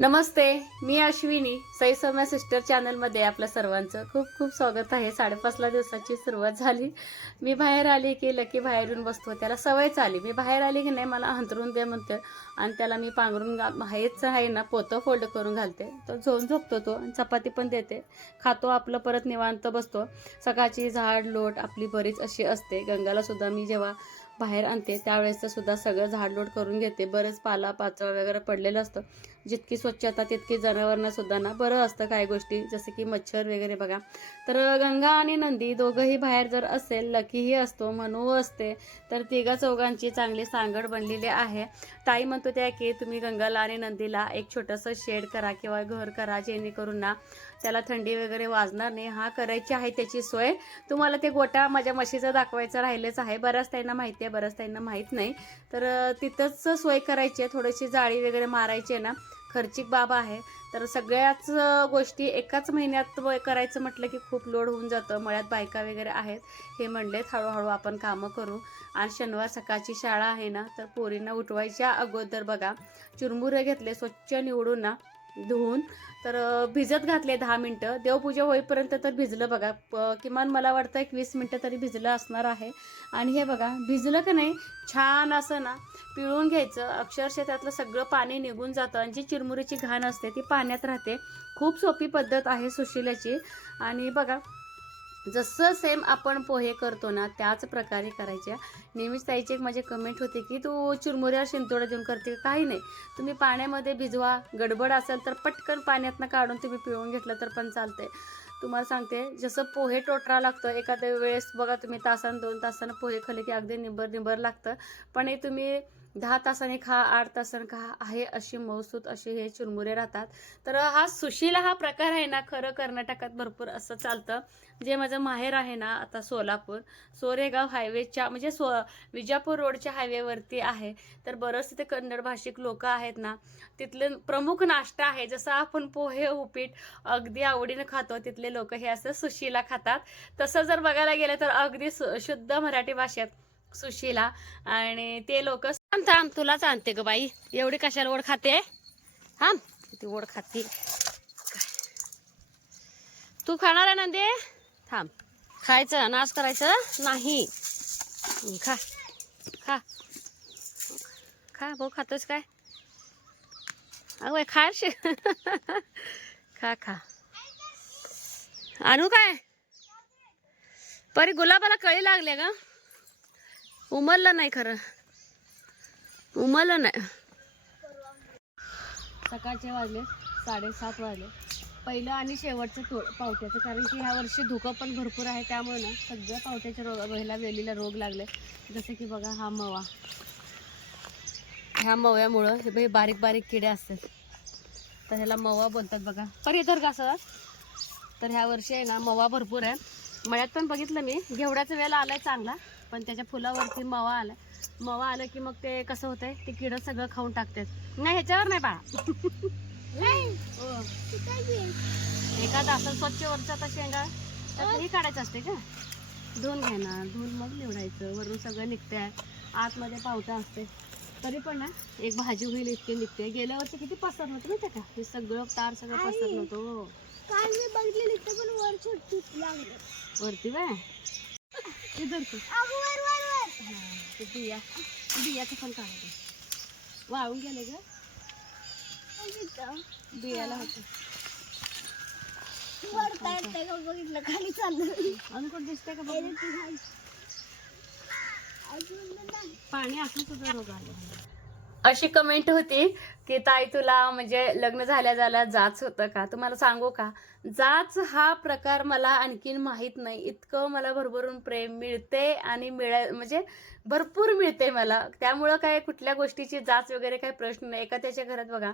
नमस्ते मी अश्विनी. सई सौम्या सिस्टर चॅनलमध्ये आपल्या सर्वांचं खूप खूप स्वागत आहे. साडेपाचला दिवसाची सुरुवात झाली. मी बाहेर आली की लकी बाहेरून बसतो. त्याला सवयच आली. मी बाहेर आली की नाही मला हंतरून दे म्हणते. आणि त्याला मी पांघरून हेच आहे ना पोतं फोल्ड करून घालते. तो झोन झोपतो तो आणि चपाती पण देते. खातो आपलं परत निवांत बसतो. सकाळची झाड लोट आपली बरीच अशी असते. गंगालासुद्धा मी जेव्हा बाहेर आणते त्यावेळेस सुद्धा सगळं झाडलोट करून घेते. बरंच पाला पाचळ वगैरे पडलेलं असतं. जितकी स्वच्छता तितकी जनावरांना सुद्धा ना बरं असतं काही गोष्टी. जसे की मच्छर वगैरे बघा. तर गंगा आणि नंदी दोघंही बाहेर जर असेल लकीही असतो मनू असते तर तिघा चौघांची चांगली सांगड बनलेली आहे. ताई म्हणतो त्या की तुम्ही गंगाला आणि नंदीला एक छोटंसं शेड करा किंवा घर करा जेणेकरून ना त्याला थंडी वगैरे वाजणार नाही. हा करायची आहे त्याची सोय. तुम्हाला ते गोटा माझ्या म्हशीचं दाखवायचं राहिलेच आहे. बऱ्याच त्यांना माहिती आहे बऱ्याच ताईंना माहीत नाही. तर तिथंच सोय करायची आहे. थोडीशी जाळी वगैरे मारायची आहे ना. खर्चिक बाबा आहे. तर सगळ्याच गोष्टी एकाच महिन्यात करायचं म्हटलं की खूप लोड होऊन जातं. मळ्यात बायका वगैरे आहेत. हे म्हणलेत हळूहळू आपण कामं करू. आणि शनिवार सकाळची शाळा आहे ना तर पोरींना उठवायच्या अगोदर बघा चुरमुरे घेतले स्वच्छ निवडून ना धुवून. तर भिजत घातले दहा मिनटं. देवपूजा होईपर्यंत तर भिजलं बघा. किमान मला वाटतं एक वीस मिनटं तरी भिजलं असणार आहे. आणि हे बघा भिजलं का नाही छान असं ना पिळून घ्यायचं. अक्षरशः त्यातलं सगळं पाणी निघून जातं आणि जी चिरमुरीची घाण असते ती पाण्यात राहते. खूप सोपी पद्धत आहे सुशिलाची. आणि बघा जसं सेम आपण पोहे करतो ना त्याच प्रकारे करायच्या. नेहमीच ताईची एक माझी कमेंट होती की तू चिरमुऱ्यावर शिंतोडा देऊन करते काही नाही. तुम्ही पाण्यामध्ये भिजवा. गडबड असेल तर पटकन पाण्यातनं काढून तुम्ही पिळून घेतलं तर पण चालतंय. तुम्हाला सांगते जसं पोहे टोटरा लागतं एखाद्या वेळेस बघा तुम्ही तासानं दोन तासानं पोहे खाल्ले की अगदी निबर निबर लागतं. पण हे तुम्ही दहा तासाने खा आठ तासाने खा आहे अशी मौसूत असे हे चुरमुरे राहतात. तर हा सुशीला हा प्रकार आहे ना खरं कर्नाटकात भरपूर असं चालतं. जे माझं माहेर आहे ना आता सोलापूर सोरेगाव हायवेच्या म्हणजे सो विजापूर रोडच्या हायवेवरती आहे. तर बरंच तिथे कन्नड भाषिक लोक आहेत ना तिथले प्रमुख नाश्ता आहे. जसं आपण पोहे उपीट अगदी आवडीनं खातो तिथले लोक हे असं सुशीला खातात. तसं जर बघायला गेलं तर अगदी सु- शुद्ध मराठी भाषेत सुशीला आणि ते लोक थांब थांब तुलाच आणते ग बाई. एवढी कशाला ओढ खाते? थांब ती ओढ खाते. तू खाणार आहे नंदे? थांब. खायचं नाश करायचं? नाही. खा. खा. खा भाऊ खातोस काय? अगं बाई, खा खा खा. आणू काय? परी गुलाबाला कळी लागले ग. उमरलं नाही खरं. उमाला नाही. सकाळचे वाजले साडेसात वाजले. पहिलं आणि शेवटचं तो पावट्याचं कारण की ह्या वर्षी धुकं पण भरपूर आहे त्यामुळे ना सगळ्या पावट्याच्या रोग पहिला वेलीला रोग लागले. जसे की बघा हा मवा. ह्या मव्यामुळं हे बाई बारीक बारीक किडे असतात. तर ह्याला मवा बोलतात बघा. पर तर कसं? तर ह्या वर्षी आहे ना मवा भरपूर आहे. मळ्यात पण बघितलं मी घेवड्याचा वेळेला आलाय चांगला पण त्याच्या फुलावरती मवा आलाय. मवा आलं की मग ते कसं होतंय? ते किडं सगळं खाऊन टाकतात. नाही ह्याच्यावर नाही बाळा हो. एखादा असं स्वच्छ वरचा आता शेंगा तर हे काढायचं असते का? धुवून घेणार. धुवून मग निवडायचं. वरून सगळं निघतंय. आतमध्ये पावटा असते तरी पण ना एक भाजी होईल इतके निघते. गेल्या वर्षी किती पसरलं होतं माहिती का? हे सगळं तार सगळं पसरलं होतं हो. काल मी बघितली पण वर वरती बाय इधर तू अगं वर वर वर हा, ते बिया. बियाचं पण काढायचं वाळून गेले ग. बियाला होतं. का बघितलं खाली चाललं. दिसतंय का बघ पाणी असं सुद्धा रोग आले. अशी कमेंट होती की ताई तुला म्हणजे लग्न झाल्या झाल्या जाच होतं का? तुम्हाला सांगू का? जाच हा प्रकार मला आणखीन माहीत नाही. इतकं मला भरभरून प्रेम मिळते आणि मिळा म्हणजे भरपूर मिळते मला. त्यामुळं काय कुठल्या गोष्टीची जाच वगैरे काही प्रश्न नाही. एका त्याच्या घरात बघा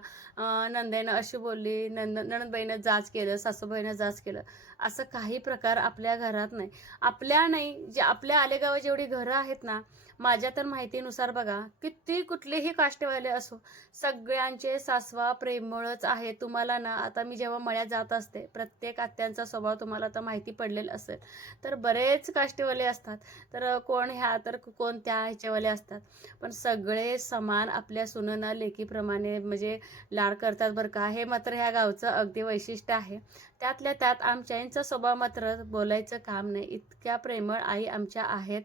नंदेनं अशी बोलली नंद नणंदबाईनं जाच केलं सासूबाईनं जाच केलं. असं काही प्रकार आपल्या घरात नाही. आपल्या नाही जे आपल्या आलेगाव जेवढी घरं आहेत ना माझ्या तर माहितीनुसार बघा किती कुठलेही काष्टवाले असो सगळ्या आत्यांचे सासवा प्रेमळच आहे. तुम्हाला ना आता मी जेव्हा मळ्यात जात असते प्रत्येक आत्यांचा स्वभाव तुम्हाला आता माहिती पडलेला असेल. तर बरेच काष्टीवाले असतात. तर कोण ह्या तर कोण त्या ह्याच्यावाले असतात. पण सगळे समान आपल्या सुनना लेकीप्रमाणे म्हणजे लाड करतात बरं का. हे मात्र ह्या गावचं अगदी वैशिष्ट्य आहे. त्यातल्या त्यात आमच्याईंचा स्वभाव मात्र बोलायचं काम नाही. इतक्या प्रेमळ आई आमच्या आहेत.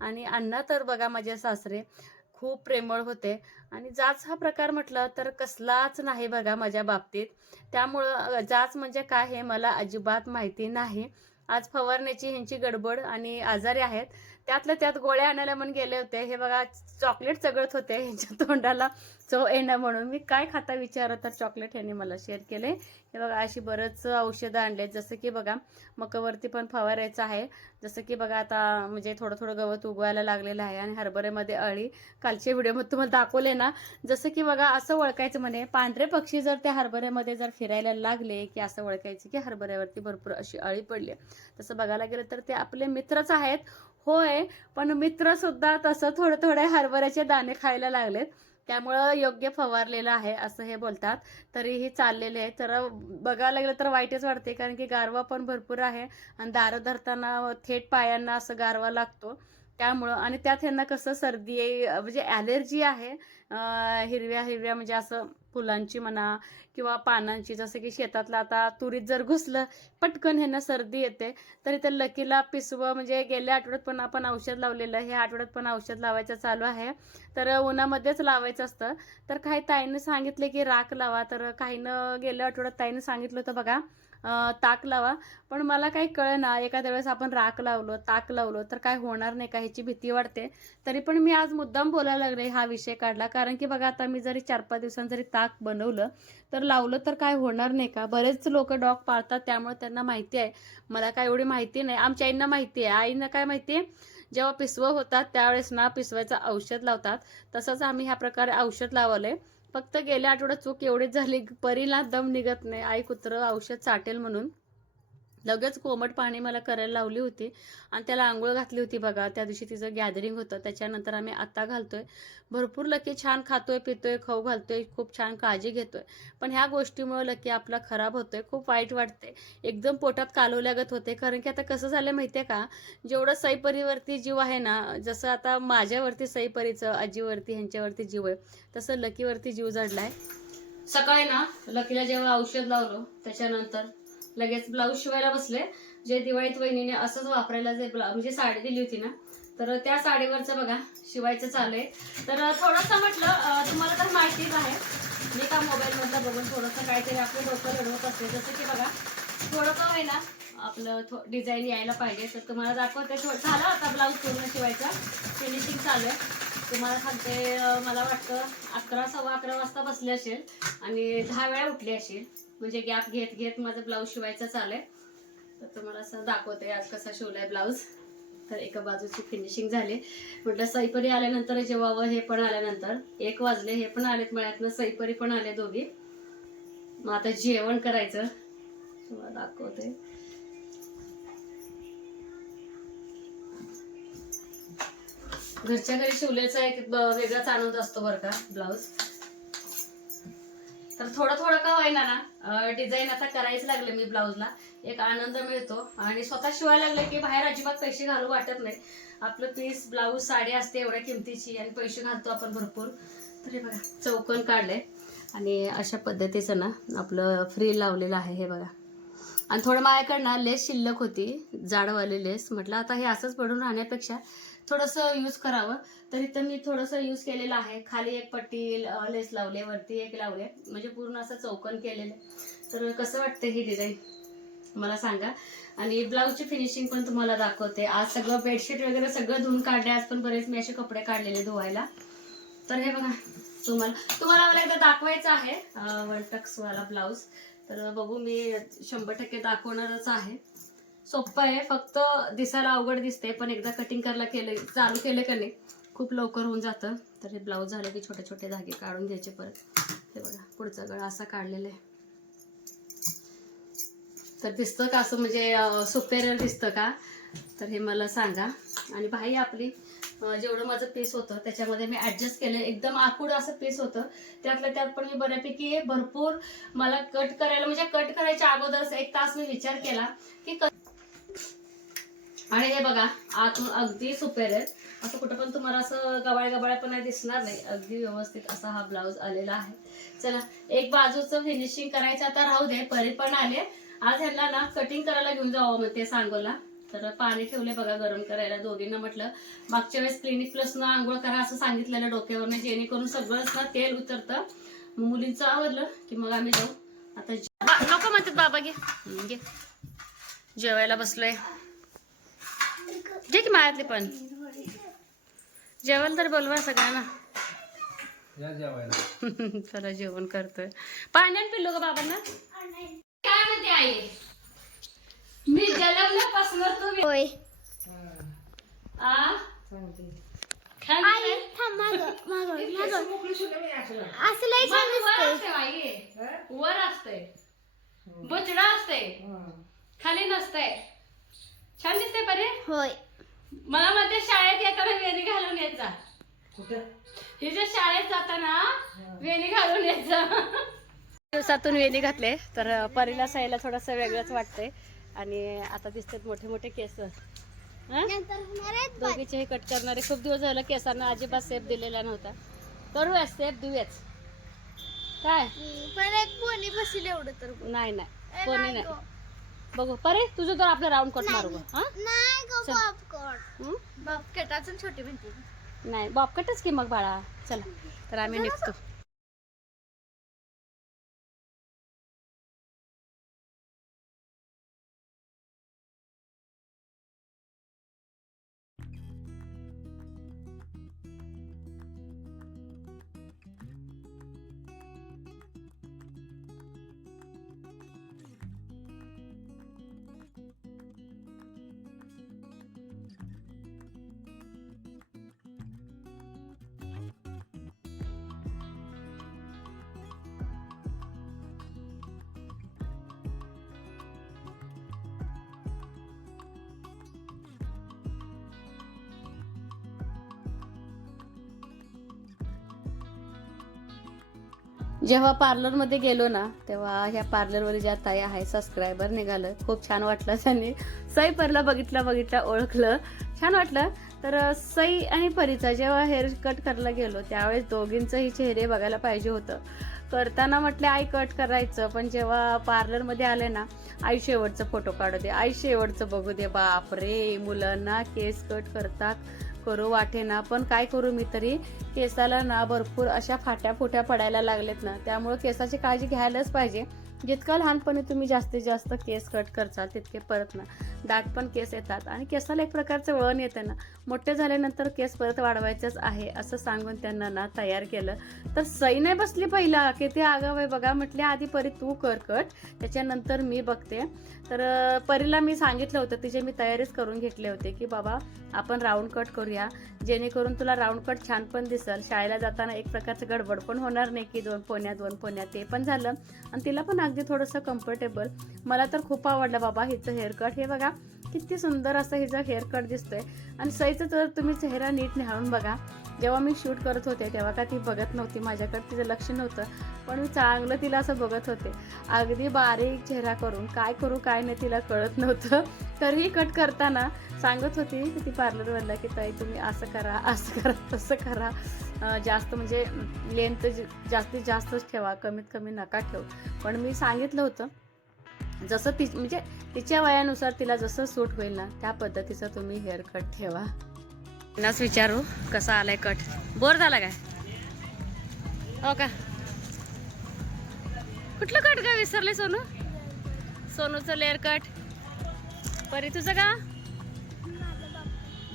आणि अण्णा तर बघा माझे सासरे खूप प्रेमळ होते. आणि जाच हा प्रकार म्हटलं तर कसलाच नाही बघा माझ्या बाबतीत. त्यामुळं जाच म्हणजे काय हे मला अजिबात माहिती नाही. आज फवारण्याची ह्यांची गडबड आणि आजारी आहेत. त्यातल्या त्यात गोळ्या आणायला म्हणून गेले होते. हे बघा चॉकलेट चगळत होते ह्यांच्या तोंडाला. चव येणं म्हणून मी काय खाता विचारत तर चॉकलेट ह्यांनी मला शेअर केले. हे बघा अशी बरंच औषधं आणले जसं की बघा मकावरती पण फवारायचं आहे. जसं की बघा आता म्हणजे थोडं थोडं गवत उगवायला लागलेलं आहे आणि हरभऱ्यामध्ये अळी. कालच्या व्हिडिओमध्ये तुम्हाला दाखवले ना. जसं की बघा असं ओळखायचं म्हणे. पांढरे पक्षी जर त्या हरभऱ्यामध्ये जर फिरायला लागले की असं ओळखायचं की हरभऱ्यावरती भरपूर अशी अळी पडली तसं बघायला गेलं तर ते आपले मित्रच आहेत. होय पण मित्र सुद्धा तसं थोडे थोडे हरभऱ्याचे दाणे खायला लागलेत. त्यामुळं योग्य फवारलेलं आहे असं हे बोलतात. तरीही चाललेले आहे. तर बघायला गेलं तर वाईटच वाटते कारण की गारवा पण भरपूर आहे आणि दारं धरताना थेट पायांना असं गारवा लागतो. त्यामुळं आणि त्यात ह्यांना कसं सर्दी म्हणजे ॲलर्जी आहे हिरव्या हिरव्या म्हणजे असं फुलांची म्हणा किंवा पानांची जसं की शेतातलं आता तुरीत जर घुसलं पटकन ह्यांना सर्दी येते. तरी त्या लकीला पिसवं म्हणजे गेल्या आठवड्यात पण आपण औषध लावलेलं आहे आठवड्यात पण औषध लावायचं चालू आहे. तर उन्हामध्येच लावायचं असतं. तर काही ताईनं सांगितले की राख लावा. तर काहीनं गेल्या आठवड्यात ताईनं सांगितलं होतं बघा ताक लावा. पण मला काही कळेना ना एखाद्या वेळेस आपण राख लावलो ताक लावलो तर काय होणार नाही का? ह्याची भीती वाटते तरी पण मी आज मुद्दाम बोलायला लागले हा विषय काढला. कारण की बघा आता मी जरी चार पाच दिवसांनी जरी ताक बनवलं तर लावलं तर काय होणार नाही का? बरेच लोक डॉग पाळतात त्यामुळे त्यांना माहिती आहे. मला काय एवढी माहिती नाही. आमच्या आईंना माहिती आहे. आईंना काय माहिती आहे? जेव्हा पिसवं होतात त्यावेळेस ना पिसवायचं औषध लावतात. तसंच आम्ही ह्या प्रकारे औषध लावलंय. फक्त गेल्या आठवड्यात चूक एवढीच झाली परीला दम निघत नाही. आई कुत्र औषध चाटेल म्हणून. लगेच कोमट पाणी मला करायला लावली होती आणि त्याला आंघोळ घातली होती बघा. त्या दिवशी तिचं गॅदरिंग होतं. त्याच्यानंतर आम्ही आत्ता घालतोय. भरपूर लकी छान खातोय पितोय खाऊ घालतोय खूप छान काळजी घेतोय. पण ह्या गोष्टीमुळे लकी आपला खराब होतोय खूप वाईट वाटते एकदम पोटात कालवल्यागत होते. कारण की आता कसं झालं माहितीये का? जेवढं सईपरीवरती जीव आहे ना जसं आता माझ्यावरती सईपरीचं आजीवरती ह्यांच्यावरती जीव आहे तसं लकीवरती जीव जडलाय. सकाळी ना लकीला जेव्हा औषध लावलं त्याच्यानंतर लगेच ब्लाऊज शिवायला बसले. जे दिवाळीत वहिनीने असंच वापरायला जे ब्ला म्हणजे साडी दिली होती ना तर त्या साडीवरचं बघा शिवायचं चालू आहे. तर थोडंसं म्हटलं तुम्हाला तर माहितीच आहे. मी का मोबाईलमधलं बघून थोडंसं काहीतरी आपलं डोकं लढवत असते. जसं की बघा थोडं का होईना आपलं थो डिझाईन यायला पाहिजे. तर तुम्हाला दाखवते झालं आता ब्लाऊज पूर्ण शिवायचा. फिनिशिंग चालू आहे. तुम्हाला सांगते मला वाटतं अकरा सव्वा अकरा वाजता बसले असेल आणि दहा वेळा उठले असेल. म्हणजे गॅप घेत घेत माझं ब्लाऊज शिवायचं चालू आहे तर तुम्हाला असं दाखवते आज कसा शिवलाय ब्लाऊज तर एका बाजूची फिनिशिंग झाली. म्हटलं सईपरी आल्यानंतर जेव्हा हे पण आल्यानंतर. एक वाजले हे पण आलेत मळ्यातनं सईपरी पण आले दोघी. मग आता जेवण करायचं. तुम्हाला दाखवते. घरच्या घरी शिवल्याचा एक वेगळाच आनंद असतो बरं का ब्लाऊज तर थोडं थोडं का होईना ना डिझाईन आता करायच लागले मी ब्लाऊजला एक आनंद मिळतो. आणि स्वतः शिवायला लागले की बाहेर अजिबात पैसे घालू वाटत नाही. आपलं पीस ब्लाऊज साडी असते एवढ्या किमतीची आणि पैसे घालतो आपण भरपूर. तर हे बघा चौकन काढले आणि अशा पद्धतीचं ना आपलं फ्री लावलेलं आहे हे बघा. आणि थोडं माझ्याकडं ना लेस शिल्लक होती. जाडवाली लेस म्हटलं आता हे असंच पडून राहण्यापेक्षा थोडंसं यूज करावं. तर इथं मी थोडंसं यूज केलेलं आहे. खाली एक पट्टी लेस लावले वरती एक लावले. म्हणजे पूर्ण असं चौकन केलेलं. आहे. तर कसं वाटतं ही डिझाईन मला सांगा. आणि ब्लाऊजची फिनिशिंग पण तुम्हाला दाखवते. आज सगळं बेडशीट वगैरे सगळं धुवून काढले. आज पण बरेच मी असे कपडे काढलेले धुवायला. तर हे बघा तुम्हाला तुम्हाला मला एकदा दाखवायचं आहे वन टक्सवाला ब्लाऊज. तर बघू मी शंभर टक्के दाखवणारच आहे. सोपं आहे फक्त दिसायला अवघड दिसते पण एकदा कटिंग करायला केलं चालू केलं का नाही खूप लवकर होऊन जातं. तर हे ब्लाऊज झालं की छोटे छोटे धागे काढून घ्यायचे परत. हे बघा पुढचा गळा असा काढलेला आहे. तर दिसतं का असं म्हणजे सुपेरियर दिसतं का? तर हे मला सांगा. आणि बाई आपली जेवढं माझं पीस होतं त्याच्यामध्ये मी ऍडजस्ट केलं एकदम आकुड असं पीस होतं. त्यातलं त्यात पण मी बऱ्यापैकी भरपूर मला कट करायला म्हणजे कट करायच्या अगोदरच एक तास मी विचार केला की क- आणि हे बघा आतून अगदी सुपेर आहेत. असं कुठं पण तुम्हाला असं गबाळ गबाळ पण दिसणार नाही. अगदी व्यवस्थित असा हा ब्लाऊज आलेला आहे. चला एक बाजूचं फिनिशिंग करायचं आता राहू दे परी पण आले. आज ह्यांना ना कटिंग करायला घेऊन जावं म्हणते सांगोला. तर पाणी ठेवले बघा गरम करायला दोघींना म्हटलं. मागच्या वेळेस क्लिनिक प्लस ना आंघोळ करा असं सांगितलेलं डोक्यावरनं जेणेकरून सगळंच ना तेल उतरतं. मुलींचं आवडलं की मग आम्ही जाऊ. आता नको म्हणतात बाबा घे. घे. जेवायला बसलोय. घे की मायातली पण. जेवायला तर बोलवा सगळ्यांना. चला जेवण करतोय. पाण्यात पिल्लो ग बाबांना. काय म्हणते आई? मी जन्मल्यापासून तुम्ही होय. आ? काय आई म्हणते? थांब माग माग माग. असं लय छान वर दिसतंय. असते आई. वर असते बचडा असते खाली नसते छान दिसते परे. होय. मला म्हणते शाळेत येताना वेणी घालून येत जा ही जे शाळेत जाताना वेणी घालून येत जा दिवसातून वेणी घातले तर परीला साईला थोडस वेगळंच वाटतंय. आणि आता दिसतात मोठे मोठे केस. हं? दोघीचे हे कट करणारे. खूप दिवस झालं केसांना अजिबात सेफ दिलेला नव्हता. करूया सेफ देऊयाच काय? पण एक बोनी बसेल एवढं तर. नाही नाही. कोणी नाही. बघू. परे तुझं तर आपलं राऊंड कट मारू हा? नाही गो चल. पॉपकॉर्न हं? अजून छोटी म्हणते. नाही बॉबकटच की मग बाळा. चला तर आम्ही निघतो. जेव्हा पार्लरमध्ये गेलो ना तेव्हा ह्या पार्लरवर ज्या ताई आहे सबस्क्रायबर निघालं. खूप छान वाटलं त्यांनी. सई परला बघितलं बघितलं ओळखलं. छान वाटलं. तर सई आणि परीचा जेव्हा हेअर कट करायला गेलो त्यावेळेस दोघींचंही चेहरे बघायला पाहिजे होतं. करताना म्हटले आई कट करायचं. पण जेव्हा पार्लरमध्ये आले ना आई शेवटचं फोटो काढू दे. आई शेवटचं बघू दे. बाप रे मुलांना केस कट करतात. करू वाटे ना पण काय करू मी तरी? केसाला ना भरपूर अशा फाट्या फुट्या पडायला लागलेत ना. त्यामुळे केसाची काळजी घ्यायलाच पाहिजे. जितकं लहानपणी तुम्ही जास्तीत जास्त केस कट करचाल तितके परत ना. दाट पण केस येतात. आणि केसाला एक प्रकारचं वळण येतं ना मोठे झाल्यानंतर केस परत वाढवायचंच आहे असं सांगून त्यांना ना तयार केलं. तर सई नाही बसली पहिला की ते आगाव आहे बघा म्हटले आधी परी तू कर कट त्याच्यानंतर मी बघते. तर परीला मी सांगितलं होतं तिचे मी तयारीच करून घेतले होते की बाबा आपण राऊंड कट करूया. जेणेकरून तुला राऊंड कट छान पण दिसल. शाळेला जाताना एक प्रकारचं गडबड पण होणार नाही की दोन पोन्या दोन पोन्या ते पण झालं. आणि तिला पण अगदी थोडंसं कम्फर्टेबल मला तर खूप आवडलं बाबा हिचं हेअर कट हे बघा किती सुंदर असं हिचं हेअर कट दिसतोय. आणि सईचं तर तुम्ही चेहरा नीट निहाळून बघा. जेव्हा मी शूट करत होते तेव्हा का ती बघत नव्हती माझ्याकडे तिचं लक्ष नव्हतं. पण मी चांगलं तिला असं बघत होते. अगदी बारीक चेहरा करून काय करू काय नाही तिला कळत नव्हतं. तरीही कट करताना सांगत होती की ती पार्लरवरला की ताई तुम्ही असं करा असं करा तसं करा. जास्त म्हणजे लेंथ जास्तीत जास्तच ठेवा कमीत कमी नका ठेवू. पण मी सांगितलं होतं जसं ती म्हणजे तिच्या वयानुसार तिला जसं सूट होईल ना त्या पद्धतीचं तुम्ही हेअर कट ठेवा. नाच विचारू कसा आलाय कट बोर झाला काय? हो का? कुठलं कट का विसरले सोनू? सोनूचं लेअर कट परी तुझं का?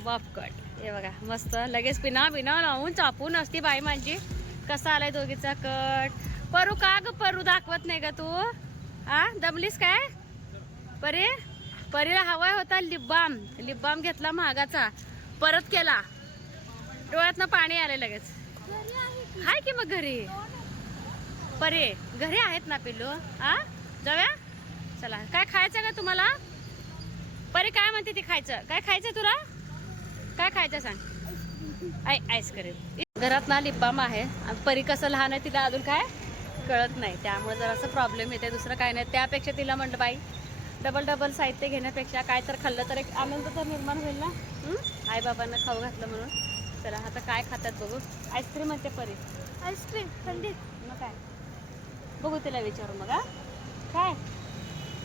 बाप कट हे बघा मस्त. लगेच पिना बिना लावून चापून असती बाई माझी. कसा आलाय दोघीचा कट परू का ग? परू दाखवत नाही का तू? आ दमलीस काय? परे परीला हवाय होता लिब्बाम लिब्बाम घेतला महागाचा. परत केला. डोळ्यातनं पाणी आले लगेच. आहे हाय की मग घरी? परे घरी आहेत ना पिल्लू? आ? जाऊया? चला. काय खायचं का तुम्हाला? परे काय म्हणते ती खायचं? काय खायचं तुला? काय खायचं सांग? आय आईस्क्रीम. घरात ना लिब्बाम आहे. आणि परी कसं लहान आहे तिला अजून काय? कळत नाही. त्यामुळे जरासं प्रॉब्लेम येते दुसरं काय नाही. त्यापेक्षा तिला म्हटलं बाई डबल डबल साहित्य घेण्यापेक्षा काय तर खाल्लं तर एक आनंद तर निर्माण होईल ना? आई बाबांना खाऊ घातलं म्हणून. चला आता काय खातात बघू. आईस्क्रीम म्हणते परी. आईस्क्रीम थंडीत. मग काय? बघू तिला विचारू मग हा? काय?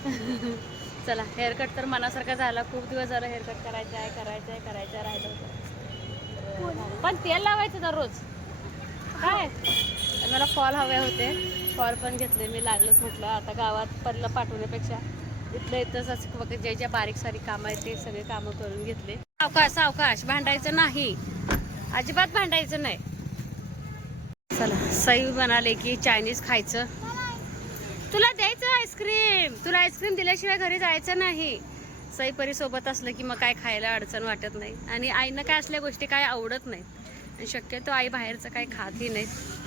चला हेअरकट तर मनासारखा झाला. खूप दिवस झाला हेअरकट करायचं आहे करायचं आहे करायचं राहिलं होतं. पण तेल लावायचं दररोज. काय? मला फॉल हवे होते. फॉल पण घेतले मी लागलंच म्हटलं. आता गावात परला पाठवण्यापेक्षा इथलं इथंच असं जे जे बारीक सारीक कामं आहेत ते सगळे कामं करून घेतले. सावकाश सावकाश भांडायचं नाही. अजिबात भांडायचं नाही. चला सई म्हणाले की चायनीज खायचं. तुला द्यायचं आईस्क्रीम तुला आईस्क्रीम दिल्याशिवाय घरी जायचं नाही. सई परी सोबत असलं की मग काय खायला अडचण वाटत नाही. आणि आईनं काय असल्या गोष्टी काय आवडत नाहीत. आणि शक्यतो आई बाहेरचं काही खातही नाहीत.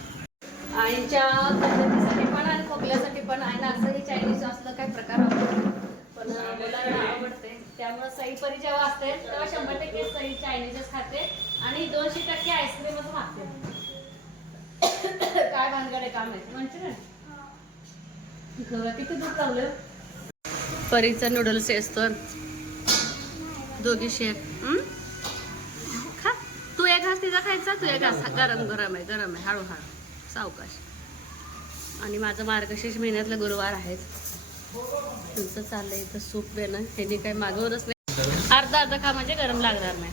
आईच्या तब्येतीसाठी पण आणि खोकल्यासाठी पण आहे ना असंही चायनीज असलं काय प्रकार आवडतो पण मुलांना आवडते. त्यामुळे सई परी जेव्हा असते तेव्हा शंभर टक्के सई चायनीजच खाते आणि दोनशे टक्के आईस्क्रीमच मागते. काय भानगडे काम आहे? मंचुरियन किती दूध लावलं परीचं नूडल्स असतो. दोघी शेक खा. तू एक घास तिचा खायचा तू एक घास. गरम गरम आहे गरम आहे. हळूहळू सावकाश आणि माझं मार्गशीर्ष महिन्यातलं गुरुवार आहेत तुमचं चाललंय इथं सूप देणं ह्यांनी काही मागवलंच नाही. अर्धा अर्धा खा म्हणजे गरम लागणार नाही.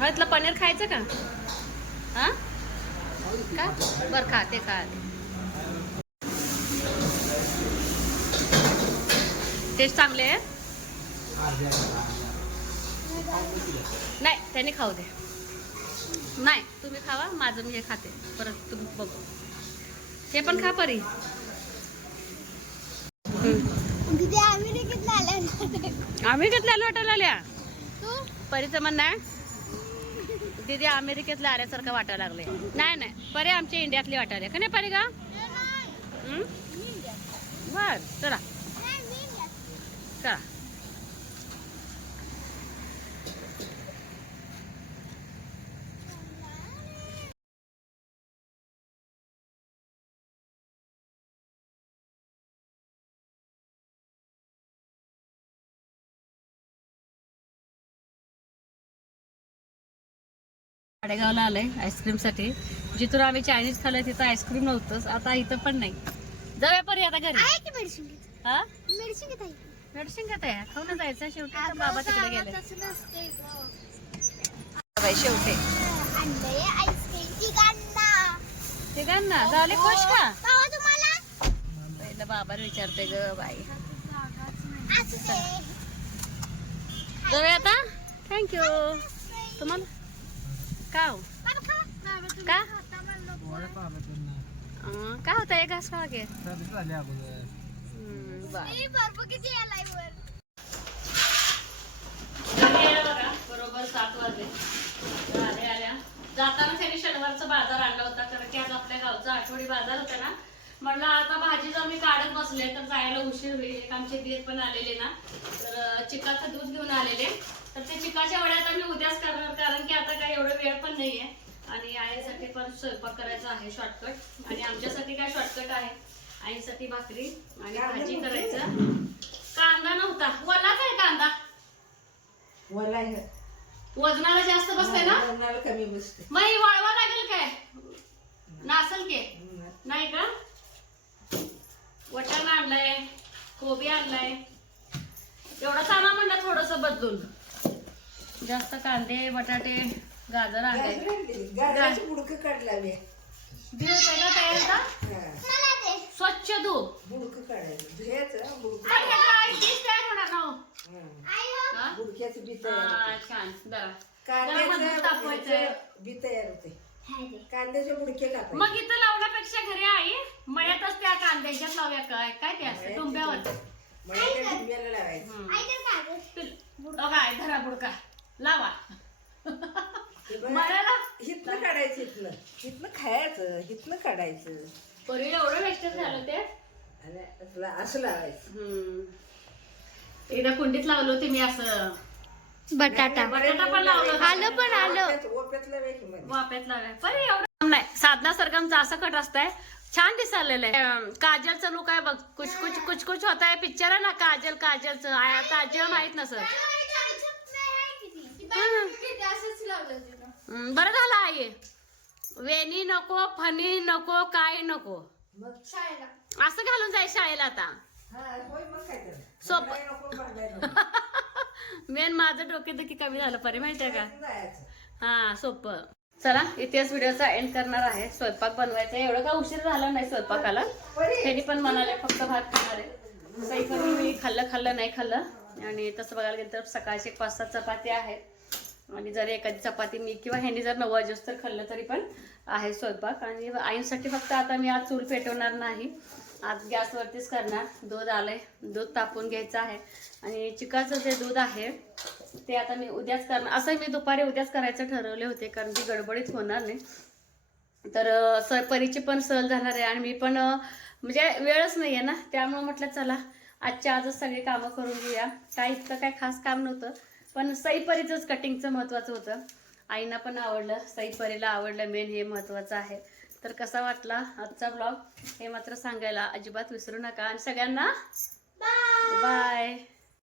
हा इथलं पनीर खायचं का? हा? का? बरं खा ते खा आधी. टेस्ट चांगले आहे? नाही त्याने खाऊ दे. नाही तुम्ही खावा माझं मी हे खाते. परत तुम्ही बघू. हे पण खा परी. हम्म. तिथे अमेरिकेत आल्या आम्ही घेतल्या वाटायला आल्या तू? परीचं म्हणणं दिदी अमेरिकेतल्या आल्यासारखं वाटायला लागले नाही नाही. परी आमच्या इंडियातली वाटायला का नाही परी का? बर चला. चला. आडेगावला आलंय आईस्क्रीमसाठी जिथून आम्ही चायनीज खाल्लंय तिथं आईस्क्रीम नव्हतंच. आता इथं पण नाही. जाऊया परी आता घरी. हा? मेडिसिन घेत आहे खाऊन जायचं शेवटी तर बाबा तिकडे गेले. बाई, शेवटी. तिघांना. झाले खुश का? पहिलं बाबाला विचारते ग बाई. जाऊया आता? थँक्यू तुम्हाला? का हो? बाबा का? खाता काय होतं एक घास खावा आल्या बरोबर सात वाजले. आल्या आल्या. जाताना त्यांनी शनिवारचा बाजार आणला होता कारण की आज आपल्या गावचा आठवडी बाजार होता ना. म्हटलं आता भाजी जर मी काढत बसले तर जायला उशीर होईल. एक आमचे दीर पण आलेले ना. तर चिकाचं दूध घेऊन आलेले. तर ते चिकाच्या वड्या आता मी उद्याच करणार कारण की आता काय एवढं वेळ पण नाहीये. आणि आईसाठी पण स्वयंपाक करायचा आहे शॉर्टकट आणि आमच्यासाठी काय शॉर्टकट आहे? आईसाठी भाकरी आणि भाजी करायचं. कांदा नव्हता. वल्लाच आहे कांदा. हे- वजनाला जास्त बसते ना? वजनाला कमी बसते मग ही वाळवा लागेल काय? नासल के. नाही का? वटाणा आणलाय कोबी आणलाय. एवढा चाना म्हणलं थोडस बदलून. जास्त कांदे बटाटे गाजर आणले गाजराची बुडकं काढलावी. दिवस आहे का तयार का मला दे स्वच्छ धू बुडकं काढायचं. धुयाचं बुडकं. पण ह्याचं आई तीच तयार होणार ना. आई? बुडक्याचं बी तयार होते. छान. जरा जरा मजबूत कांद्याचं तापवायचं ह्याचं बी तयार होते. हाय दे. कांद्याच्या बुडके कापायचे मग इथं लावण्यापेक्षा घरी आई मळ्यातच त्या कांद्याच्यात लावूया काय? काय ते असतं? मळ्याच्या डुंब्याला लावायचं. काय धरा बुडका. लावा. हिथनं काढायचं खायचं काढायचं. परी एवढं वेस्टेज झालं ते. आणि असं असं लावायचं हम्म. एकदा कुंडीत लावलं होते मी असं. बटाटा. बटाटा पण लावलं आलं पण आलं. ओप्यातलं वेळ. वाफ्यात लावाय पण एवढं नाही. साधना सरगमचा असं कट असतंय. छान दिसालेलं आहे. अं, काजलचं लुक आहे बघ. कुछ कुछ कुछ कुछ होत आहे पिक्चर आहे ना काजल काजलचं. आ- काजल माहीत नसत बरं झालं आई. वेणी नको फणी नको काय नको. असं घालून जाय शाळेला आता. हा. सोपं. मेन माझं डोकेदुखी कमी झालं परी माहितीये का. हा सोपं. चला इथेच व्हिडिओचा एंड करणार आहे. स्वयंपाक बनवायचा. एवढं का उशीर झाला नाही स्वयंपाकाला? त्यांनी पण म्हणाले फक्त भात खाणार आहे. करून मी खाल्लं खाल्लं नाही खाल्लं. आणि तसं बघायला गेलं तर सकाळची एक पाच सात चपाती आहेत आणि जर एखादी चपाती मी किंवा ह्याने जर नऊ वाजेस तर खाल्लं तरी पण आहे स्वयंपाक. आणि आईंसाठी फक्त आता मी आज चूल पेटवणार नाही. आज गॅसवरतीच करणार. दूध आलंय. दूध तापून घ्यायचं आहे. आणि चिकाचं जे दूध आहे ते आता मी उद्याच करणार. असं मी दुपारी उद्याच करायचं ठरवले होते कारण की गडबडीत होणार नाही. तर स परीची पण सहल जाणार आहे आणि मी पण म्हणजे वेळच नाही आहे ना. त्यामुळं म्हटलं चला आजच्या आजच सगळी कामं करून घेऊया. काय इतकं काय खास काम नव्हतं. पण सईपरीचंच कटिंगचं महत्त्वाचं होतं. आईना पण आवडलं सईपरीला आवडलं मेन हे महत्त्वाचं आहे. तर कसा वाटला आजचा ब्लॉग हे मात्र सांगायला अजिबात विसरू नका. आणि सगळ्यांना बाय